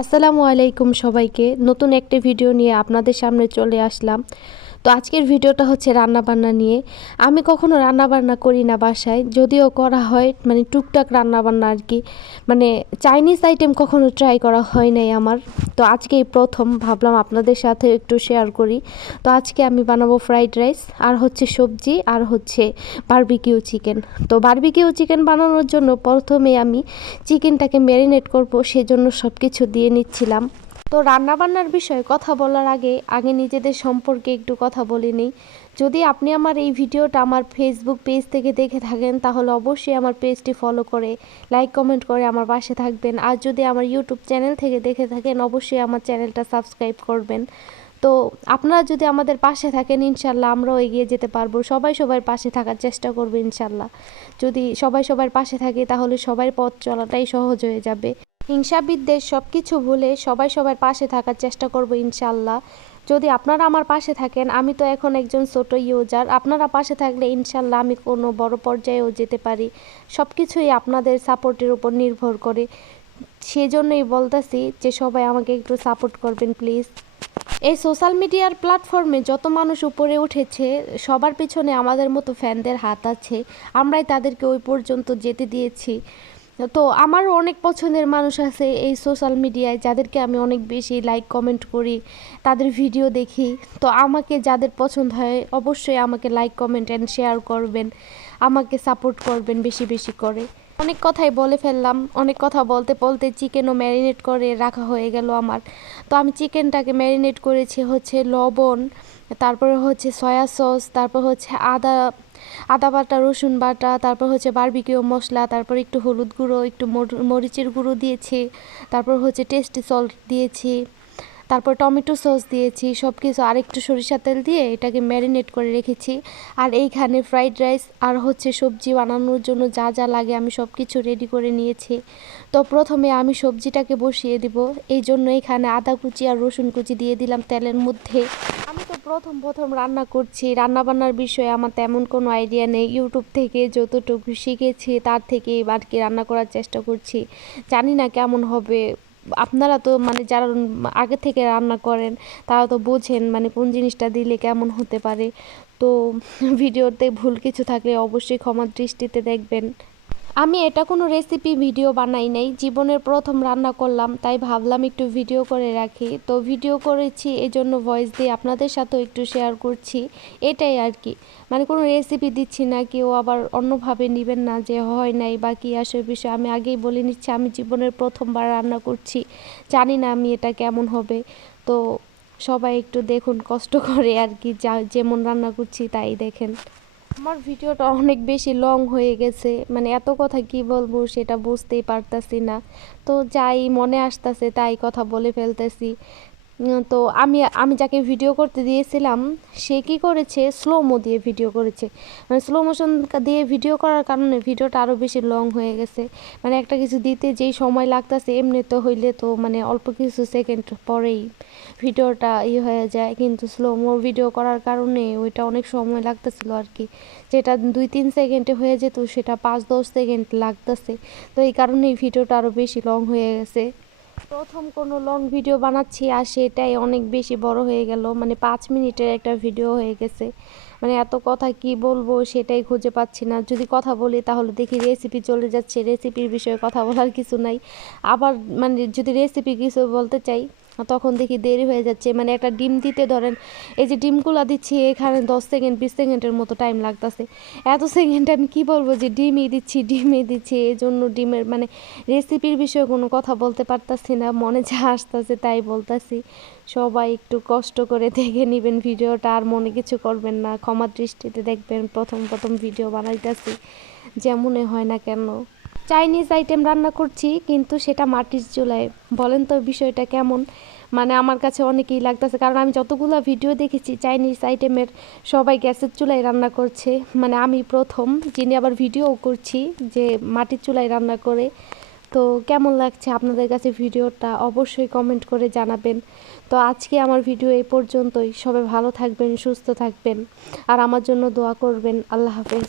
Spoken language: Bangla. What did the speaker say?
আসসালামু আলাইকুম সবাইকে। নতুন একটা ভিডিও নিয়ে আপনাদের সামনে চলে আসলাম। তো আজকের ভিডিওটা হচ্ছে রান্নাবান্না নিয়ে। আমি কখনো রান্নাবান্না করি না বাসায়, যদিও করা হয় মানে টুকটাক রান্নাবান্না আর কি। মানে চাইনিজ আইটেম কখনো ট্রাই করা হয় নাই আমার। তো আজকে এই প্রথম ভাবলাম আপনাদের সাথে একটু শেয়ার করি। তো আজকে আমি বানাবো ফ্রাইড রাইস, আর হচ্ছে সবজি, আর হচ্ছে বারবিকিউ চিকেন। তো বারবিকিউ চিকেন বানানোর জন্য প্রথমে আমি চিকেনটাকে ম্যারিনেট করব, সেজন্য সব কিছু দিয়ে নিচ্ছিলাম। তো রান্নাবান্নার বিষয়ে কথা বলার আগে নিজেদের সম্পর্কে একটু কথা বলে নিই। যদি আপনি আমার এই ভিডিওটা আমার ফেসবুক পেজ থেকে দেখে থাকেন, তাহলে অবশ্যই আমার পেজটি ফলো করে লাইক কমেন্ট করে আমার পাশে থাকবেন। আর যদি আমার ইউটিউব চ্যানেল থেকে দেখে থাকেন, অবশ্যই আমার চ্যানেলটা সাবস্ক্রাইব করবেন। তো আপনারা যদি আমাদের পাশে থাকেন, ইনশাল্লাহ আমরাও এগিয়ে যেতে পারবো। সবাই সবার পাশে থাকার চেষ্টা করবে ইনশাল্লাহ। যদি সবাই সবার পাশে থাকে, তাহলে সবার পথ চলাটাই সহজ হয়ে যাবে। হিংসা বিদ্বেষ সব কিছু ভুলে সবাই সবার পাশে থাকার চেষ্টা করব ইনশাল্লাহ। যদি আপনারা আমার পাশে থাকেন, আমি তো এখন একজন ছোট ইউজার, আপনারা পাশে থাকলে ইনশাল্লাহ আমি কোনো বড় পর্যায়েও যেতে পারি। সব কিছুই আপনাদের সাপোর্টের উপর নির্ভর করে। সেজন্যই বলতেছি যে সবাই আমাকে একটু সাপোর্ট করবেন প্লিজ। এই সোশ্যাল মিডিয়ার প্ল্যাটফর্মে যত মানুষ উপরে উঠেছে, সবার পিছনে আমাদের মতো ফ্যানদের হাত আছে। আমরাই তাদেরকে ওই পর্যন্ত যেতে দিয়েছি। তো আমারও অনেক পছন্দের মানুষ আছে এই সোশ্যাল মিডিয়ায়, যাদেরকে আমি অনেক বেশি লাইক কমেন্ট করি, তাদের ভিডিও দেখি। তো আমাকে যাদের পছন্দ হয়, অবশ্যই আমাকে লাইক কমেন্ট অ্যান্ড শেয়ার করবেন, আমাকে সাপোর্ট করবেন বেশি বেশি করে। অনেক কথাই বলে ফেললাম। অনেক কথা বলতে বলতে চিকেনও ম্যারিনেট করে রাখা হয়ে গেল আমার। তো আমি চিকেনটাকে ম্যারিনেট করেছি হচ্ছে লবণ, তারপরে হচ্ছে সয়া সস, তারপর হচ্ছে আদা আদা বাটা, রসুন বাটা, তারপর হচ্ছে বারবিকিউ মশলা, তারপর একটু হলুদ গুঁড়ো, একটু মরিচের গুঁড়ো দিয়েছি, তারপর হচ্ছে টেস্টি সল্ট দিয়েছি, তারপর টমেটো সস দিয়েছি, সব কিছু আর একটু সরিষার তেল দিয়ে এটাকে ম্যারিনেট করে রেখেছি। আর এইখানে ফ্রাইড রাইস আর হচ্ছে সবজি বানানোর জন্য যা যা লাগে আমি সব কিছু রেডি করে নিয়েছি। তো প্রথমে আমি সবজিটাকে বসিয়ে দিব, এই জন্য এখানে আদা কুচি আর রসুন কুচি দিয়ে দিলাম তেলের মধ্যে। আমি তো প্রথম প্রথম রান্না করছি, রান্নাবান্নার বিষয়ে আমার তেমন কোনো আইডিয়া নেই। ইউটিউব থেকে যতটুকু শিখেছি তার থেকে এবার কি রান্না করার চেষ্টা করছি। জানি না কেমন হবে। আপনারা তো মানে যারা আগে থেকে রান্না করেন, তারা তো বোঝেন মানে কোন জিনিসটা দিলে কেমন হতে পারে। তো ভিডিওতে ভুল কিছু থাকলে অবশ্যই ক্ষমার দৃষ্টিতে দেখবেন। আমি এটা কোনো রেসিপি ভিডিও বানাই নাই, জীবনের প্রথম রান্না করলাম, তাই ভাবলাম একটু ভিডিও করে রাখি। তো ভিডিও করেছি, এজন্য ভয়েস দিয়ে আপনাদের সাথেও একটু শেয়ার করছি, এটাই আর কি। মানে কোনো রেসিপি দিচ্ছি না, কেউ আবার অন্যভাবে নেবেন না যে হয় নাই বা কী আসে বিষয়। আমি আগেই বলে নিচ্ছি, আমি জীবনের প্রথমবার রান্না করছি, জানি না আমি এটা কেমন হবে। তো সবাই একটু দেখুন কষ্ট করে আর কি, যা যেমন রান্না করছি তাই দেখেন। আমার ভিডিওটা অনেক বেশি লং হয়ে গেছে, মানে এত কথা কি বলবো সেটা বুঝতেই পারতাছি না। তো যাই মনে আসতেছে তাই কথা বলে ফেলতেছি। তো আমি আমি যাকে ভিডিও করতে দিয়েছিলাম, সে কি করেছে, স্লোমো দিয়ে ভিডিও করেছে। মানে স্লো মোশন দিয়ে ভিডিও করার কারণে ভিডিওটা আরও বেশি লং হয়ে গেছে। মানে একটা কিছু দিতে যেই সময় লাগতেছে, এমনি তো হইলে তো মানে অল্প কিছু সেকেন্ড পরেই ভিডিওটা হয়ে যায়, কিন্তু স্লোমো ভিডিও করার কারণে ওইটা অনেক সময় লাগতেছিল আর কি। যেটা 2-3 সেকেন্ডে হয়ে যেত, সেটা 5-10 সেকেন্ড লাগতেছে। তো এই কারণেই ভিডিওটা আরও বেশি লং হয়ে গেছে। প্রথম কোনো লং ভিডিও বানাচ্ছি, আর সেটাই অনেক বেশি বড় হয়ে গেল, মানে 5 মিনিটের একটা ভিডিও হয়ে গেছে। মানে এত কথা কি বলবো সেটাই খুঁজে পাচ্ছি না। যদি কথা বলি তাহলে দেখি রেসিপি চলে যাচ্ছে, রেসিপির বিষয়ে কথা বলার কিছু নাই। আবার মানে যদি রেসিপি কিছু বলতে চাই, তখন দেখি দেরি হয়ে যাচ্ছে। মানে একটা ডিম দিতে ধরেন, এই যে ডিমগুলো দিচ্ছি এখানে 10 সেকেন্ড 20 সেকেন্ডের মতো টাইম লাগতেছে। এত সেকেন্ড আমি কি বলবো যে ডিমই দিচ্ছি, এই জন্য ডিমের মানে রেসিপির বিষয়ে কোনো কথা বলতে পারতাছি না, মনে যা আসতেছে তাই বলতাছি। সবাই একটু কষ্ট করে দেখে নেবেন ভিডিওটা, আর মনে কিছু করবেন না, ক্ষমার দৃষ্টিতে দেখবেন। প্রথম প্রথম ভিডিও বানাইতেছি, যেমনে হয় না কেন। চাইনিজ আইটেম রান্না করছি, কিন্তু সেটা মাটির চুলায়। বলেন তো বিষয়টা কেমন? মানে আমার কাছে অনেকেই লাগতেছে, কারণ আমি যতগুলো ভিডিও দেখেছি চাইনিজ আইটেমের, সবাই গ্যাসের চুলায় রান্না করছে। মানে আমি প্রথম যিনি আবার ভিডিও করছি যে মাটির চুলায় রান্না করে। তো কেমন লাগছে আপনাদের কাছে ভিডিওটা, অবশ্যই কমেন্ট করে জানাবেন। তো আজকে আমার ভিডিও এই পর্যন্তই। সবাই ভালো থাকবেন, সুস্থ থাকবেন, আর আমার জন্য দোয়া করবেন। আল্লাহ হাফেজ।